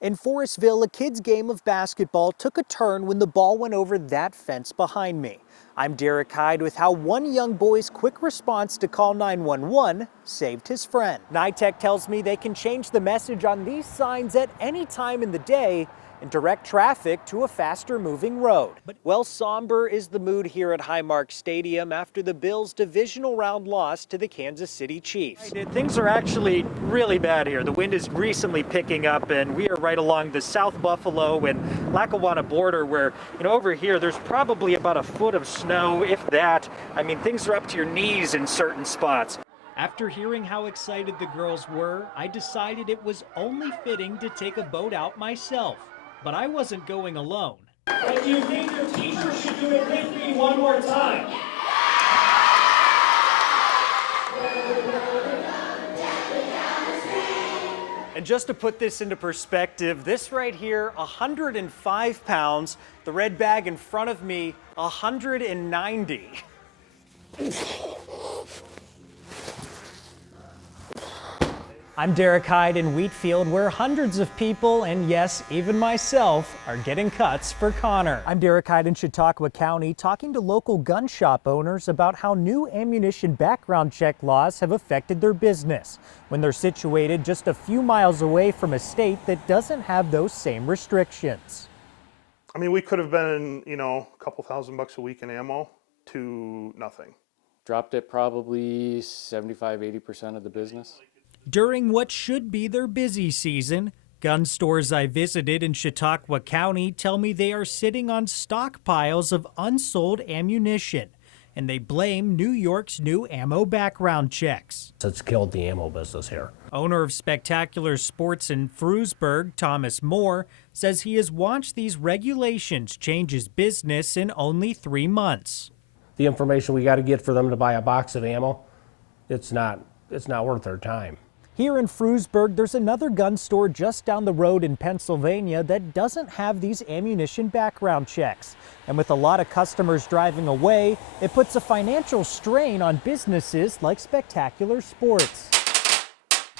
In Forestville, a kid's game of basketball took a turn when the ball went over that fence behind me. I'm Derek Heid with how one young boy's quick response to call 911 saved his friend. NITEC tells me they can change the message on these signs at any time in the day and direct traffic to a faster moving road. But well, somber is the mood here at Highmark Stadium after the Bills' divisional round loss to the Kansas City Chiefs. Things are actually really bad here. The wind is recently picking up and we are right along the South Buffalo and Lackawanna border where, over here there's probably about a foot of snow, if that. I mean, things are up to your knees in certain spots. After hearing how excited the girls were, I decided it was only fitting to take a boat out myself. But I wasn't going alone. But do you think your teacher should do it with me one more time? And just to put this into perspective, this right here, 105 pounds. The red bag in front of me, 190. I'm Derek Heid in Wheatfield, where hundreds of people, and yes, even myself, are getting cuts for Connor. I'm Derek Heid in Chautauqua County, talking to local gun shop owners about how new ammunition background check laws have affected their business when they're situated just a few miles away from a state that doesn't have those same restrictions. I mean, we could have been, a couple $1,000 a week in ammo to nothing. Dropped it probably 75–80% of the business. During what should be their busy season, gun stores I visited in Chautauqua County tell me they are sitting on stockpiles of unsold ammunition, and they blame New York's new ammo background checks. It's killed the ammo business here. Owner of Spectacular Sports in Frewsburg, Thomas Moore, says he has watched these regulations change his business in only 3 months. The information we got to get for them to buy a box of ammo, it's not worth their time. Here in Frewsburg, there's another gun store just down the road in Pennsylvania that doesn't have these ammunition background checks. And with a lot of customers driving away, it puts a financial strain on businesses like Spectacular Sports.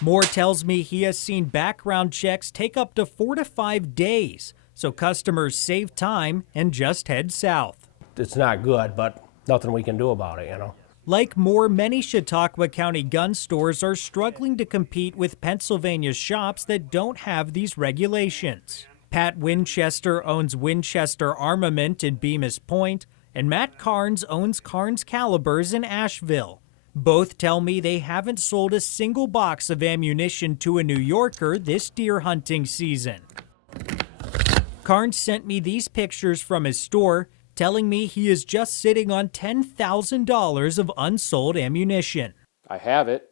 Moore tells me he has seen background checks take up to 4 to 5 days, so customers save time and just head south. It's not good, but nothing we can do about it, Like Moore, many Chautauqua County gun stores are struggling to compete with Pennsylvania's shops that don't have these regulations. Pat Winchester owns Winchester Armament in Bemis Point, and Matt Carnes owns Carnes Calibers in Asheville. Both tell me they haven't sold a single box of ammunition to a New Yorker this deer hunting season. Carnes sent me these pictures from his store, telling me he is just sitting on $10,000 of unsold ammunition. I have it,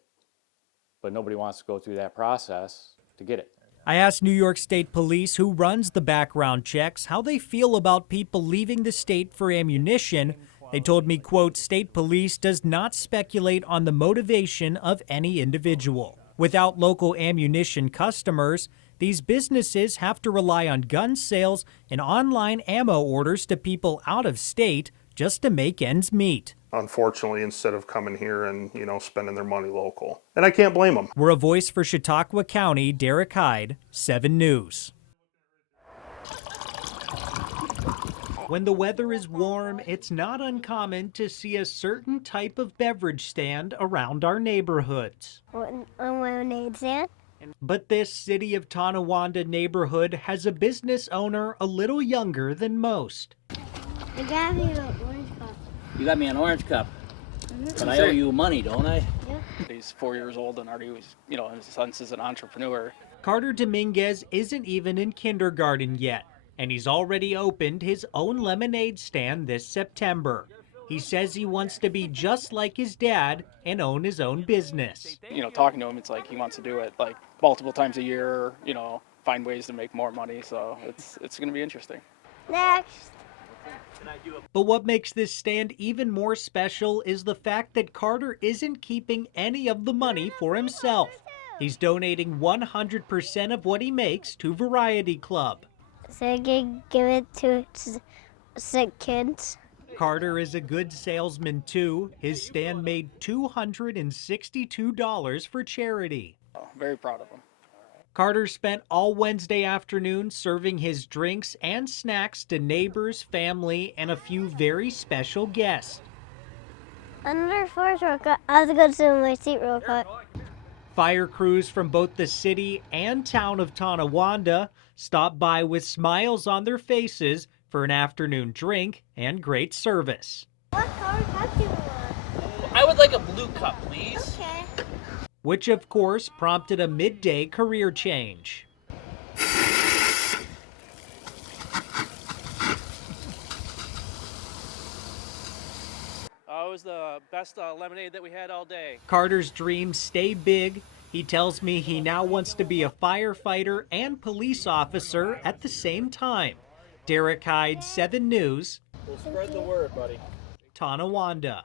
but nobody wants to go through that process to get it. I asked New York State Police, who runs the background checks, how they feel about people leaving the state for ammunition. They told me, quote, "State Police does not speculate on the motivation of any individual." Without local ammunition customers, these businesses have to rely on gun sales and online ammo orders to people out of state just to make ends meet. Unfortunately, instead of coming here and, spending their money local. And I can't blame them. We're a voice for Chautauqua County, Derek Heid, 7 News. When the weather is warm, it's not uncommon to see a certain type of beverage stand around our neighborhoods. A lemonade stand? But this City of Tonawanda neighborhood has a business owner a little younger than most. You got me an orange cup. You got me an orange cup, but I owe you money, don't I? Yeah. He's 4 years old and already was, in a sense, is an entrepreneur. Carter Dominguez isn't even in kindergarten yet, and he's already opened his own lemonade stand this September. He says he wants to be just like his dad and own his own business. Talking to him, it's like he wants to do it like multiple times a year, find ways to make more money. So it's going to be interesting. Next. But what makes this stand even more special is the fact that Carter isn't keeping any of the money for himself. He's donating 100% of what he makes to Variety Club. So I can give it to sick kids. Carter is a good salesman too. His stand made $262 for charity. Very proud of him. Carter spent all Wednesday afternoon serving his drinks and snacks to neighbors, family, and a few very special guests. Under force real quick. I have to go to my seat real quick. Fire crews from both the city and town of Tonawanda stopped by with smiles on their faces for an afternoon drink and great service. What color cup do you want? I would like a blue cup, please. Okay. Which of course prompted a midday career change. It was the best lemonade that we had all day. Carter's dreams stay big. He tells me he now wants to be a firefighter and police officer at the same time. Derek Heid, 7 News, We'll spread the word, buddy. Tonawanda.